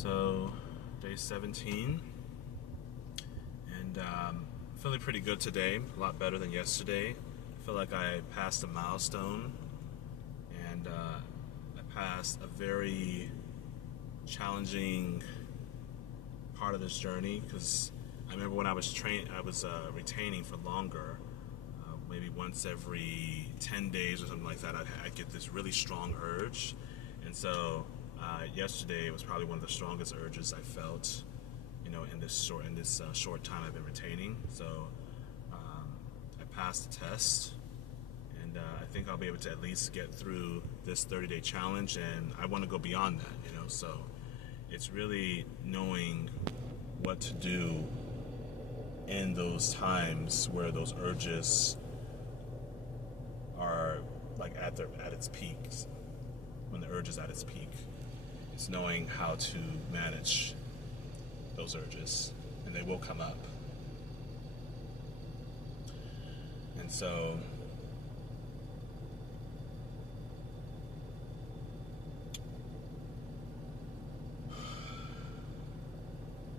So, day 17, and feeling pretty good today, a lot better than yesterday. I feel like I passed a milestone, and I passed a very challenging part of this journey, because I remember when I was retaining for longer, maybe once every 10 days or something like that, I'd get this really strong urge. And so yesterday was probably one of the strongest urges I felt, in this short time I've been retaining. So I passed the test, and I think I'll be able to at least get through this 30-day challenge, and I want to go beyond that. So it's really knowing what to do in those times where those urges are like at its peaks. When the urge is at its peak, it's knowing how to manage those urges, and they will come up. And so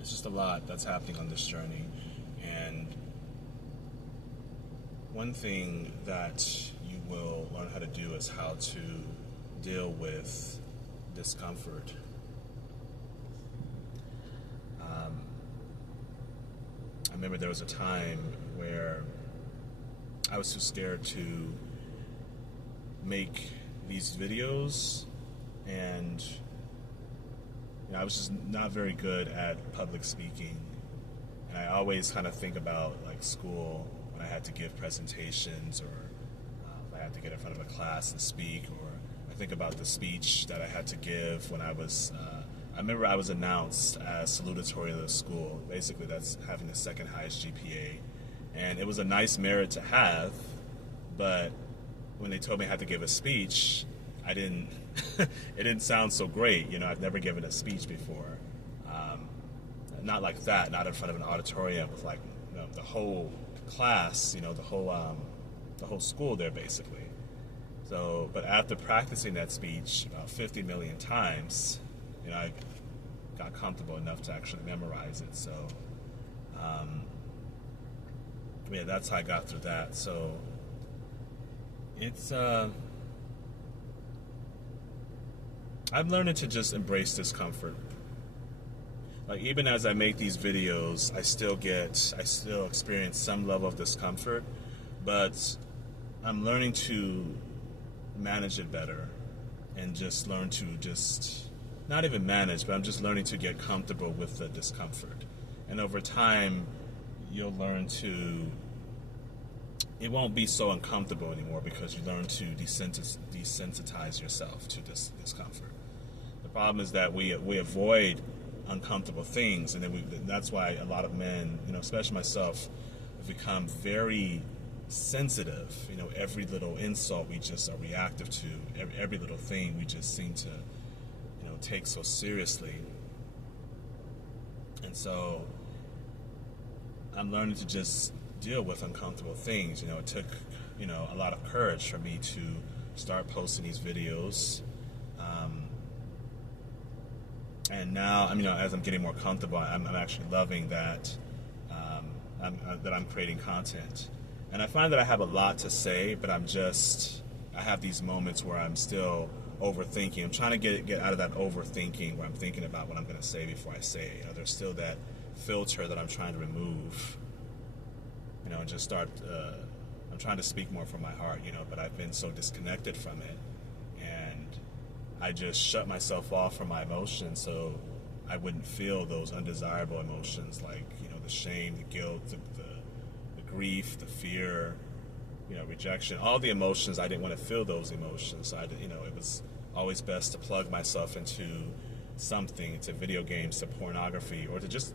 it's just a lot that's happening on this journey. And one thing that you will learn how to do is how to deal with discomfort. I remember there was a time where I was too scared to make these videos, and I was just not very good at public speaking. And I always kind of think about like school, when I had to give presentations, or if I had to get in front of a class and speak, or I think about the speech that I had to give when I was, I remember I was announced as salutatorian of the school. Basically, that's having the second highest GPA. And it was a nice merit to have, but when they told me I had to give a speech, it didn't sound so great. I've never given a speech before. Not like that, not in front of an auditorium with like the whole class, the whole school there basically. So, but after practicing that speech about 50 million times, I got comfortable enough to actually memorize it. So, yeah, that's how I got through that. So, it's I'm learning to just embrace discomfort. Like, even as I make these videos, I still experience some level of discomfort, but I'm learning to manage it better, and just learn to not even manage, but I'm just learning to get comfortable with the discomfort. And over time, you'll learn it won't be so uncomfortable anymore, because you learn to desensitize yourself to this discomfort. The problem is that we avoid uncomfortable things, and then that's why a lot of men, especially myself, have become very sensitive. Every little insult we just are reactive to. Every little thing we just seem to, take so seriously. And so I'm learning to just deal with uncomfortable things. It took, a lot of courage for me to start posting these videos. And now, as I'm getting more comfortable, I'm actually loving that that I'm creating content. And I find that I have a lot to say, but I have these moments where I'm still overthinking. I'm trying to get out of that overthinking where I'm thinking about what I'm going to say before I say it. There's still that filter that I'm trying to remove, and just start, I'm trying to speak more from my heart, but I've been so disconnected from it. And I just shut myself off from my emotions, so I wouldn't feel those undesirable emotions like, the shame, the guilt, the grief, the fear, rejection, all the emotions. I didn't want to feel those emotions. So it was always best to plug myself into something, to video games, to pornography, or I just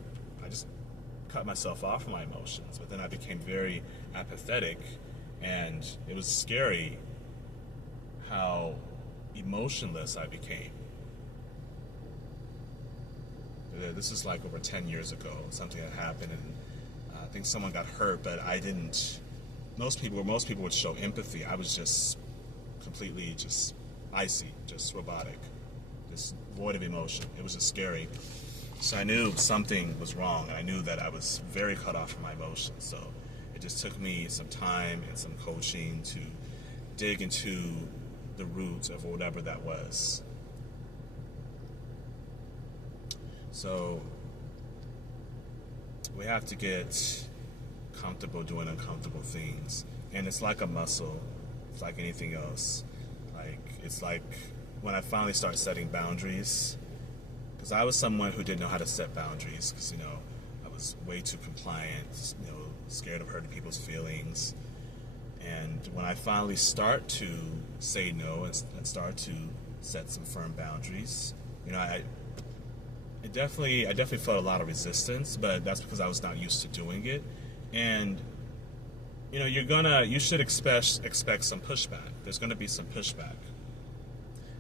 cut myself off from my emotions. But then I became very apathetic, and it was scary how emotionless I became. This is like over 10 years ago, something that happened, and I think someone got hurt, but I didn't. Most people would show empathy. I was just completely just icy, just robotic. this void of emotion. It was just scary. So I knew something was wrong. I knew that I was very cut off from my emotions. So it just took me some time and some coaching to dig into the roots of whatever that was. So we have to get comfortable doing uncomfortable things. And it's like a muscle. It's like anything else. It's like when I finally started setting boundaries, because I was someone who didn't know how to set boundaries, because, I was way too compliant, scared of hurting people's feelings. And when I finally start to say no and start to set some firm boundaries, I definitely felt a lot of resistance, but that's because I was not used to doing it. And you should expect some pushback. There's gonna be some pushback,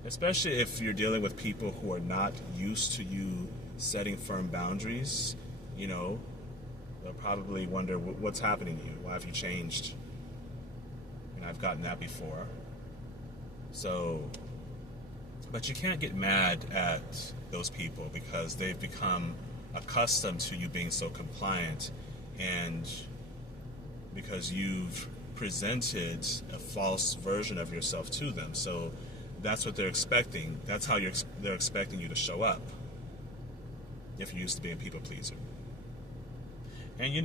especially if you're dealing with people who are not used to you setting firm boundaries. They'll probably wonder, what's happening to you? Why have you changed? I've gotten that before. So, but you can't get mad at those people because they've become accustomed to you being so compliant, and because you've presented a false version of yourself to them. So that's what they're expecting. That's how they're expecting you to show up if you're used to being a people pleaser. And you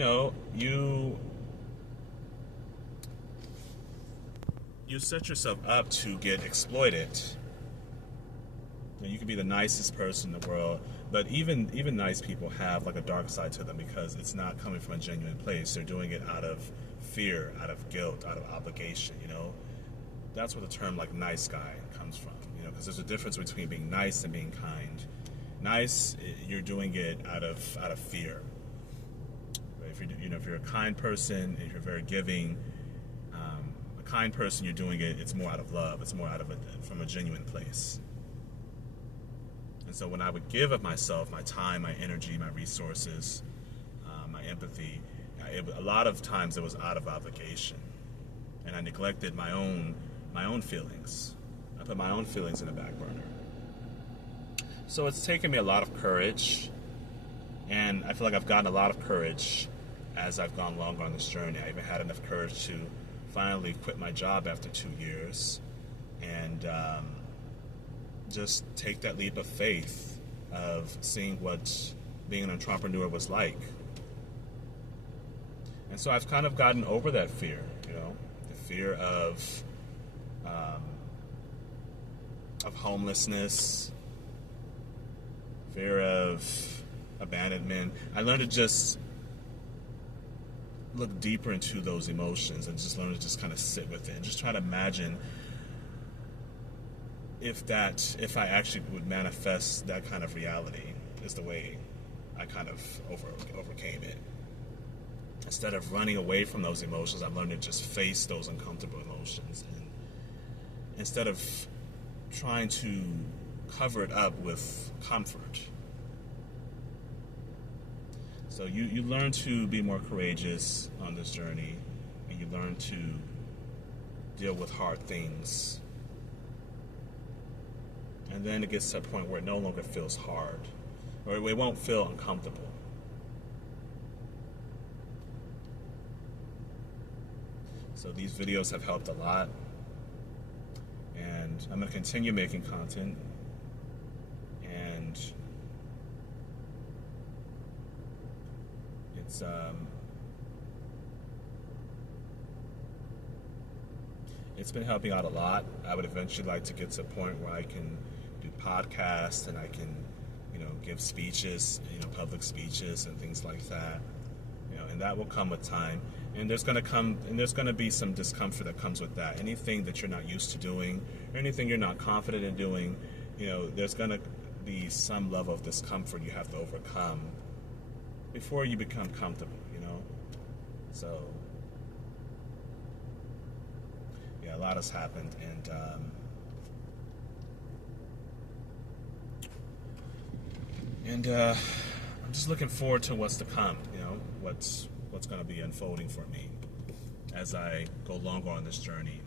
set yourself up to get exploited. You can be the nicest person in the world, but even nice people have like a dark side to them, because it's not coming from a genuine place. They're doing it out of fear, out of guilt, out of obligation. That's where the term like nice guy comes from. Because there's a difference between being nice and being kind. Nice, you're doing it out of fear. If you're a kind person and you're very giving, a kind person, you're doing it. It's more out of love. It's more from a genuine place. And so when I would give of myself, my time, my energy, my resources, my empathy, a lot of times it was out of obligation, and I neglected my own feelings. I put my own feelings in the back burner. So it's taken me a lot of courage, and I feel like I've gotten a lot of courage as I've gone longer on this journey. I even had enough courage to finally quit my job after 2 years, and just take that leap of faith of seeing what being an entrepreneur was like. And so I've kind of gotten over that fear, the fear of homelessness, fear of abandonment. I learned to just look deeper into those emotions and just learn to just kind of sit with it and just try to imagine if I actually would manifest that kind of reality is the way I kind of overcame it. Instead of running away from those emotions, I've learned to just face those uncomfortable emotions. And instead of trying to cover it up with comfort. So you learn to be more courageous on this journey, and you learn to deal with hard things. And then it gets to a point where it no longer feels hard, or it won't feel uncomfortable. So these videos have helped a lot, and I'm going to continue making content, and it's been helping out a lot. I would eventually like to get to a point where I can do podcasts and I can, give speeches, public speeches and things like that. And that will come with time. And there's going to be some discomfort that comes with that. Anything that you're not used to doing, or anything you're not confident in doing, there's going to be some level of discomfort you have to overcome before you become comfortable, So, yeah, a lot has happened, and I'm just looking forward to what's to come, what's going to be unfolding for me as I go longer on this journey.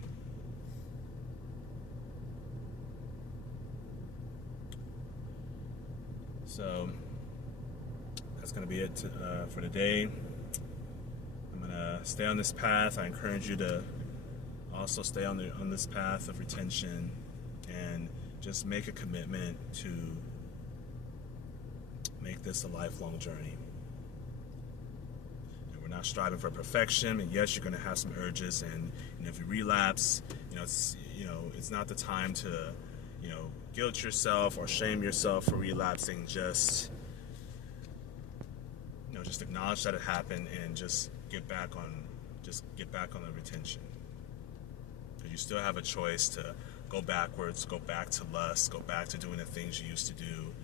So that's going to be it for today. I'm going to stay on this path. I encourage you to also stay on this path of retention and just make a commitment to make this a lifelong journey. And we're not striving for perfection, and yes, you're going to have some urges, and if you relapse, it's not the time to guilt yourself or shame yourself for relapsing. Just acknowledge that it happened and just get back on the retention, because you still have a choice to go backwards, go back to lust, go back to doing the things you used to do,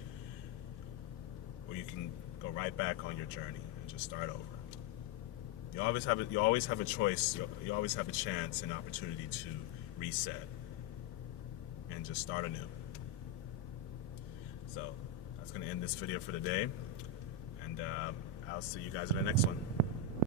or you can go right back on your journey and just start over. You always have a choice. You always have a chance and opportunity to reset and just start anew. So that's going to end this video for today, and I'll see you guys in the next one.